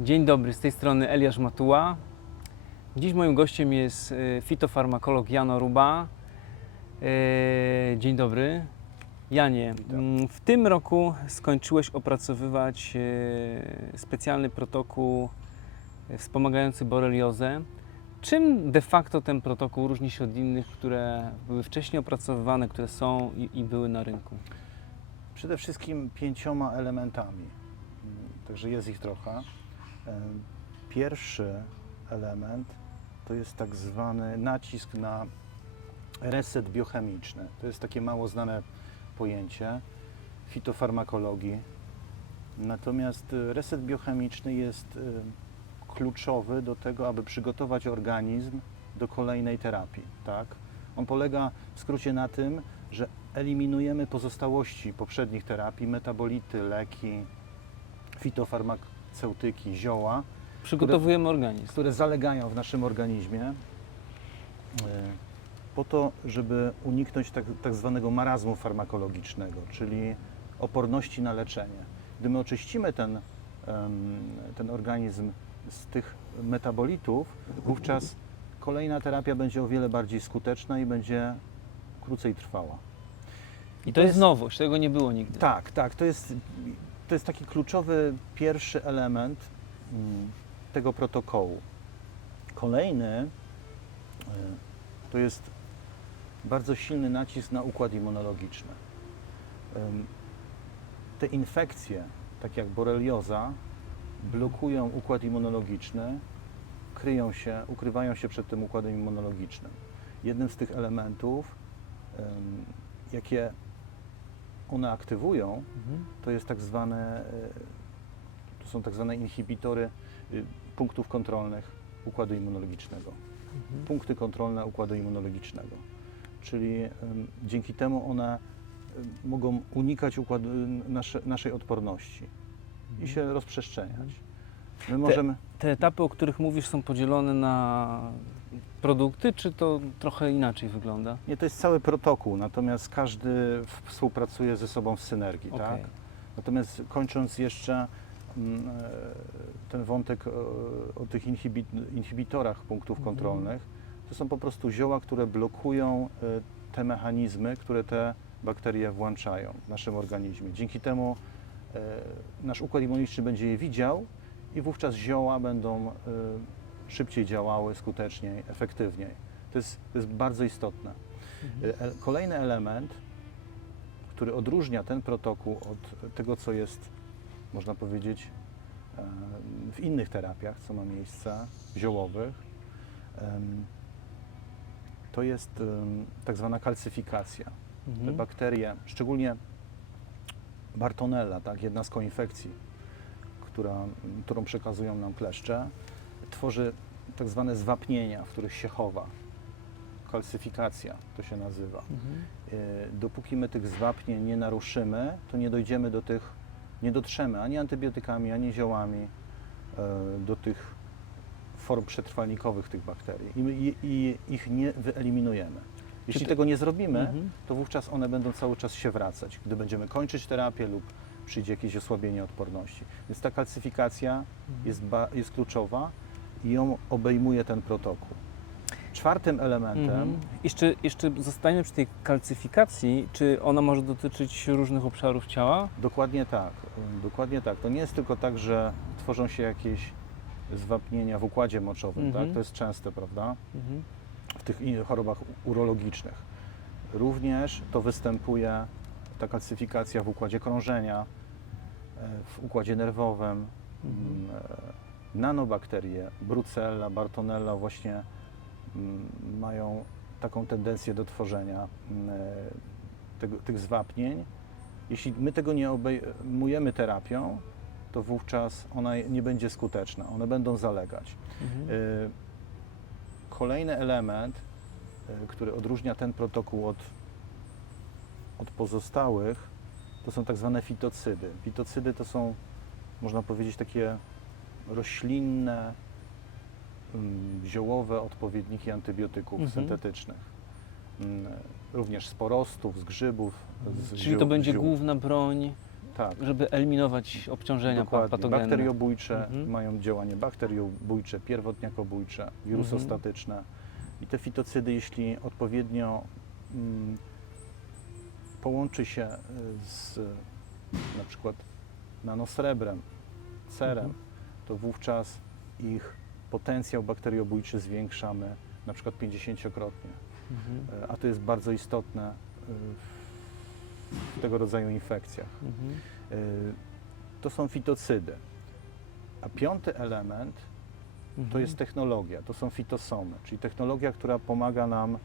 Dzień dobry, z tej strony Eliasz Matuła. Dziś moim gościem jest e, fitofarmakolog Jano Ruba. E, Dzień dobry. Janie, mm, w tym roku skończyłeś opracowywać e, specjalny protokół wspomagający boreliozę. Czym de facto ten protokół różni się od innych, które były wcześniej opracowywane, które są i, były na rynku? Przede wszystkim pięcioma elementami, także jest ich trochę. Pierwszy element to jest tak zwany nacisk na reset biochemiczny. To jest takie mało znane pojęcie fitofarmakologii. Natomiast y, reset biochemiczny jest y, kluczowy do tego, aby przygotować organizm do kolejnej terapii. Tak? On polega w skrócie na tym, że eliminujemy pozostałości poprzednich terapii, metabolity, leki, fitofarmaceutyki, zioła, Przygotowujemy organizm. które zalegają w naszym organizmie e, po to, żeby uniknąć tak, tak zwanego marazmu farmakologicznego, czyli oporności na leczenie. Gdy my oczyścimy ten, em, ten organizm z tych metabolitów, wówczas kolejna terapia będzie o wiele bardziej skuteczna i będzie krócej trwała. I to jest nowość, tego nie było nigdy. Tak, tak. To jest, to jest taki kluczowy pierwszy element mm, tego protokołu. Kolejny y, to jest bardzo silny nacisk na układ immunologiczny. Te infekcje, tak jak borelioza, blokują układ immunologiczny, kryją się, ukrywają się przed tym układem immunologicznym. Jednym z tych elementów, jakie one aktywują, Mhm. to jest tak zwane, e, to są tak zwane inhibitory y, punktów kontrolnych układu immunologicznego. Mhm. Punkty kontrolne układu immunologicznego. Czyli dzięki temu one mogą unikać układu, nasze, naszej odporności i się rozprzestrzeniać. My możemy. Te etapy, o których mówisz, są podzielone na produkty, czy to trochę inaczej wygląda? Nie, to jest cały protokół, natomiast każdy współpracuje ze sobą w synergii, tak? Okej. Natomiast kończąc jeszcze mm, e, ten wątek o tych inhibi inhibitorach punktów Mhm. kontrolnych, to są po prostu zioła, które blokują e, te mechanizmy, które te bakterie włączają w naszym organizmie. Dzięki temu e, nasz układ immuniczny będzie je widział i wówczas zioła będą szybciej działały, skuteczniej, efektywniej. To jest, to jest bardzo istotne. Mhm. E, Kolejny element, który odróżnia ten protokół od tego, co jest, można powiedzieć, e, w innych terapiach, co ma miejsce, ziołowych, to jest tak zwana kalcyfikacja. Te Mhm. bakterie, szczególnie Bartonella, tak, jedna z koinfekcji, która, którą przekazują nam kleszcze, tworzy tak zwane zwapnienia, w których się chowa. Kalcyfikacja to się nazywa. Mhm. E, dopóki my tych zwapnień nie naruszymy, to nie dojdziemy do tych, nie dotrzemy ani antybiotykami, ani ziołami e, do tych form przetrwalnikowych tych bakterii i, my- i, ich nie wyeliminujemy. Jeśli ty- tego nie zrobimy, Mhm. to wówczas one będą cały czas się wracać, gdy będziemy kończyć terapię lub przyjdzie jakieś osłabienie odporności. Więc ta kalcyfikacja jest, ba, jest kluczowa i ją obejmuje ten protokół. Czwartym elementem Mhm. Jeszcze, jeszcze zostaniemy przy tej kalcyfikacji. Czy ona może dotyczyć różnych obszarów ciała? Dokładnie tak, ym, dokładnie tak. To nie jest tylko tak, że tworzą się jakieś zwapnienia w układzie moczowym, Mhm. tak? To jest częste, prawda? Mhm. W tych chorobach urologicznych. Również to występuje, ta kalcyfikacja w układzie krążenia, e, w układzie nerwowym. Mhm. E, Nanobakterie, brucella, bartonella właśnie mm, mają taką tendencję do tworzenia mm, e, tego, tych zwapnień. Jeśli my tego nie obejmujemy terapią, to wówczas ona nie będzie skuteczna, one będą zalegać. Mhm. Y, Kolejny element, y, który odróżnia ten protokół od, od pozostałych, to są tak zwane fitocydy. Fitocydy to są, można powiedzieć, takie roślinne, ym, ziołowe odpowiedniki antybiotyków Mhm. syntetycznych. Ym, Również z porostów, z grzybów. Z Czyli to ziół- będzie ziół. główna broń tak. żeby eliminować obciążenia Dokładnie. patogenne. Bakteriobójcze Mhm. mają działanie bakteriobójcze, pierwotniakobójcze, wirusostатyczne. I te fitocydy, jeśli odpowiednio mm, połączy się y, z na przykład nanosrebrem, cerem, Mhm. To wówczas ich potencjał bakteriobójczy zwiększamy na przykład 50-krotnie. Mhm. Y, A to jest bardzo istotne y, w tego rodzaju infekcjach. Mhm. Y, To są fitocydy. A piąty element to Mhm. jest technologia, to są fitosomy, czyli technologia, która pomaga nam,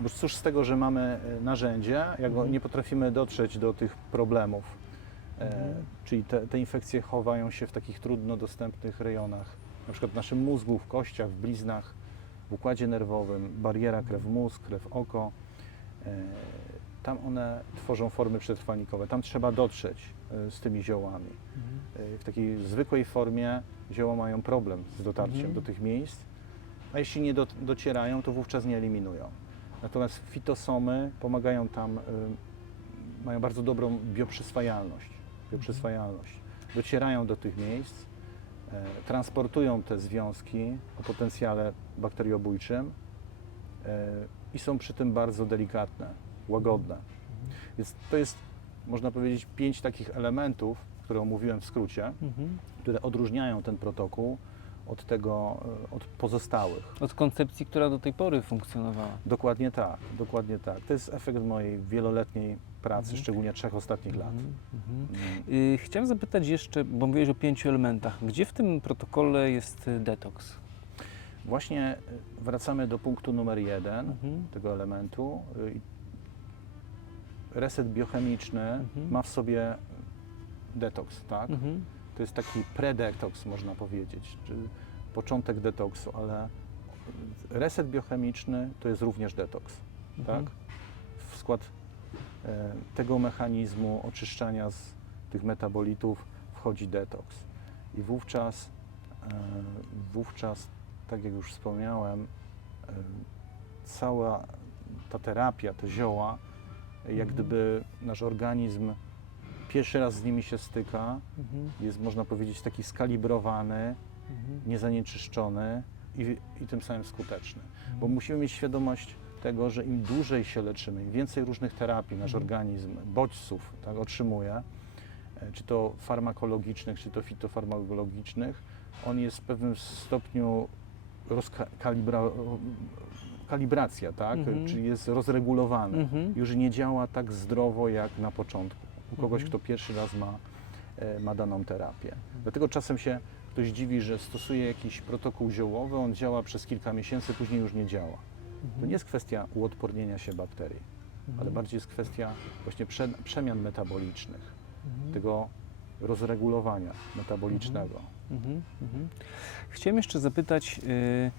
bo cóż z tego, że mamy narzędzie, jak Mhm. nie potrafimy dotrzeć do tych problemów, e, Mhm. czyli te, te infekcje chowają się w takich trudno dostępnych rejonach, na przykład w naszym mózgu, w kościach, w bliznach, w układzie nerwowym, bariera krew-mózg, krew-oko. E, Tam one tworzą formy przetrwalnikowe, tam trzeba dotrzeć e, z tymi ziołami. Mhm. W takiej zwykłej formie zioła mają problem z dotarciem Mhm. do tych miejsc, a jeśli nie do, docierają, to wówczas nie eliminują. Natomiast fitosomy pomagają tam, mają bardzo dobrą bioprzyswajalność, bioprzyswajalność. Docierają do tych miejsc, e, transportują te związki o potencjale bakteriobójczym e, i są przy tym bardzo delikatne, łagodne. Więc to jest, można powiedzieć, pięć takich elementów, które omówiłem w skrócie, Mhm. które odróżniają ten protokół od tego, e, od pozostałych. Od koncepcji, która do tej pory funkcjonowała. Dokładnie tak, dokładnie tak. To jest efekt mojej wieloletniej pracy, Mhm. szczególnie trzech ostatnich lat. Mhm. Mhm. Mm. Y, Chciałem zapytać jeszcze, bo mówiłeś o pięciu elementach. Gdzie w tym protokole jest y, detoks? Właśnie e, wracamy do punktu numer jeden Mhm. tego elementu. Y, Reset biochemiczny Mhm. ma w sobie detoks, tak? Mhm. To jest taki predetoks, można powiedzieć, czy początek detoksu, ale reset biochemiczny to jest również detoks, Mhm. tak? W skład e, tego mechanizmu oczyszczania z tych metabolitów wchodzi detoks. I wówczas, e, wówczas, tak jak już wspomniałem, e, cała ta terapia, te zioła, jak Mhm. gdyby nasz organizm pierwszy raz z nimi się styka, Mhm. jest, można powiedzieć, taki skalibrowany, Mhm. niezanieczyszczony i, i tym samym skuteczny. Bo Mhm. musimy mieć świadomość tego, że im dłużej się leczymy, im więcej różnych terapii nasz Mhm. organizm, bodźców tak, otrzymuje, e, czy to farmakologicznych, czy to fitofarmakologicznych, on jest w pewnym stopniu kalibracja, tak? Mhm. czyli jest rozregulowany. Mhm. Już nie działa tak zdrowo jak na początku. U kogoś, Mhm. kto pierwszy raz ma, e, ma daną terapię. Dlatego czasem się ktoś dziwi, że stosuje jakiś protokół ziołowy, on działa przez kilka miesięcy, później już nie działa. To nie jest kwestia uodpornienia się bakterii, Mhm. ale bardziej jest kwestia właśnie prze, przemian metabolicznych, Mhm. tego rozregulowania metabolicznego. Mhm, mhm. Chciałem jeszcze zapytać, y,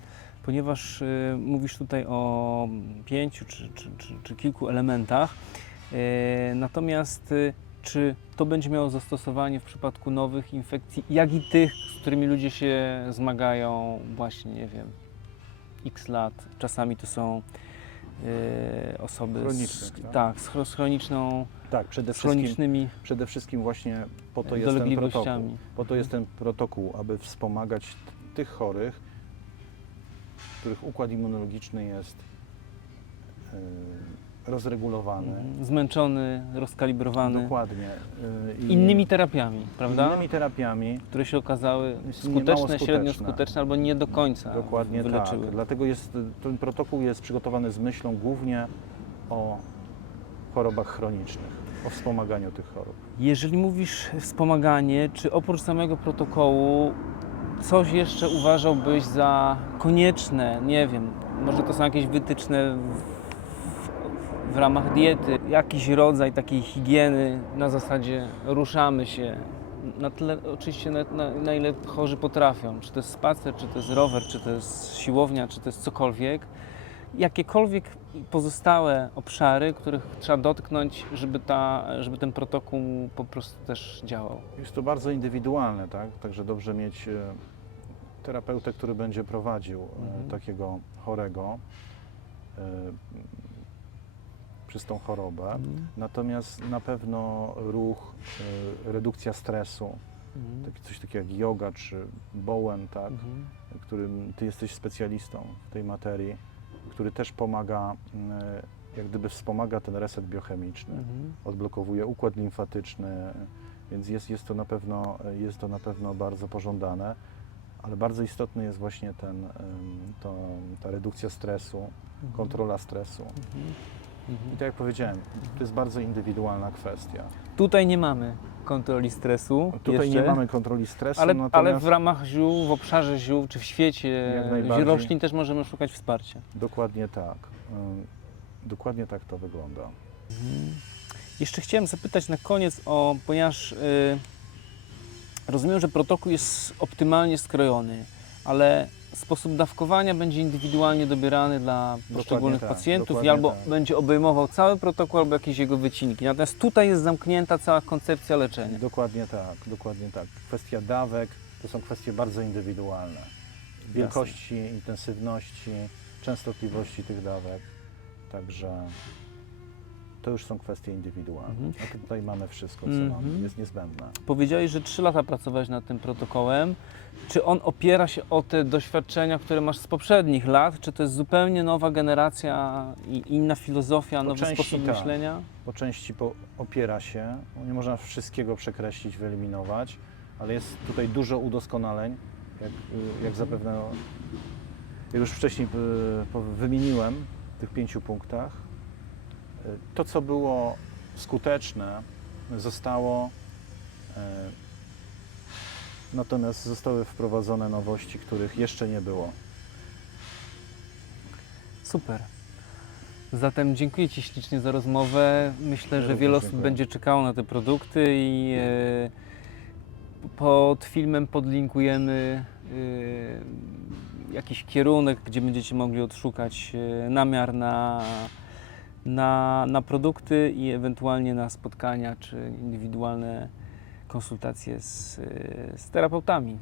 ponieważ y, mówisz tutaj o pięciu czy, czy, czy, czy kilku elementach, natomiast y, czy to będzie miało zastosowanie w przypadku nowych infekcji, jak i tych, z którymi ludzie się zmagają właśnie, nie wiem, x lat. Czasami to są y, osoby z, tak? tak, z chro- z chroniczną, Tak, przede wszystkim, chronicznymi przede wszystkim właśnie po to jest ten protokół. Po to jest ten protokół, aby wspomagać tych chorych, których układ immunologiczny jest y, rozregulowany. Mhm. Zmęczony, rozkalibrowany. Dokładnie. y, i Innymi terapiami, prawda? Innymi terapiami. Które się okazały mało skuteczne, średnio skuteczne. skuteczne albo nie do końca Dokładnie wyleczyły. tak. Dlatego jest, ten protokół jest przygotowany z myślą głównie o chorobach chronicznych, o wspomaganiu tych chorób. Jeżeli mówisz wspomaganie, czy oprócz samego protokołu coś jeszcze uważałbyś za konieczne? Nie wiem, może to są jakieś wytyczne w, ramach diety, jakiś rodzaj takiej higieny na zasadzie ruszamy się. Na tyle, oczywiście na, na, na ile chorzy potrafią, czy to jest spacer, czy to jest rower, czy to jest siłownia, czy to jest cokolwiek, jakiekolwiek pozostałe obszary, których trzeba dotknąć, żeby, ta, żeby ten protokół po prostu też działał. Jest to bardzo indywidualne, tak? Także dobrze mieć e, terapeutę, który będzie prowadził e, Mhm. takiego chorego. E, przez tą chorobę. Mhm. Natomiast na pewno ruch, y, redukcja stresu, Mhm. taki, coś takiego jak yoga czy Bowen, tak, Mhm. którym ty jesteś specjalistą w tej materii, który też pomaga, y, jak gdyby wspomaga ten reset biochemiczny, Mhm. odblokowuje układ limfatyczny, więc jest, jest, to na pewno, jest to na pewno bardzo pożądane, ale bardzo istotny jest właśnie ten, to, ta redukcja stresu, Mhm. kontrola stresu. Mhm. I tak jak powiedziałem, to jest bardzo indywidualna kwestia. Tutaj nie mamy kontroli stresu. Tutaj jeszcze, nie mamy kontroli stresu, Ale, ale natomiast w ramach ziół, w obszarze ziół, czy w świecie roślin też możemy szukać wsparcia. dokładnie tak. Dokładnie tak to wygląda. Mhm. Jeszcze chciałem zapytać na koniec o, ponieważ y, rozumiem, że protokół jest optymalnie skrojony, ale sposób dawkowania będzie indywidualnie dobierany dla poszczególnych tak, pacjentów i albo tak. będzie obejmował cały protokół, albo jakieś jego wycinki. Natomiast tutaj jest zamknięta cała koncepcja leczenia. Dokładnie tak, dokładnie tak. Kwestia dawek to są kwestie bardzo indywidualne. Wielkości, intensywności, częstotliwości tych dawek. Także to już są kwestie indywidualne. Mhm. A tutaj mamy wszystko, co Mhm. mamy, jest niezbędne. Powiedziałeś, że 3 lata pracowałeś nad tym protokołem. Czy on opiera się o te doświadczenia, które masz z poprzednich lat? Czy to jest zupełnie nowa generacja i inna filozofia, Po nowy sposób tak. myślenia? po części po, opiera się, nie można wszystkiego przekreślić, wyeliminować, ale jest tutaj dużo udoskonaleń, jak, y, jak zapewne jak już wcześniej y, wymieniłem w tych pięciu punktach. To, co było skuteczne, zostało, y, natomiast zostały wprowadzone nowości, których jeszcze nie było. Super. Zatem dziękuję Ci ślicznie za rozmowę. Myślę, że wiele osób będzie czekało na te produkty i e, pod filmem podlinkujemy e, jakiś kierunek, gdzie będziecie mogli odszukać e, namiar na, na, na produkty i ewentualnie na spotkania czy indywidualne konsultacje z, e, z terapeutami.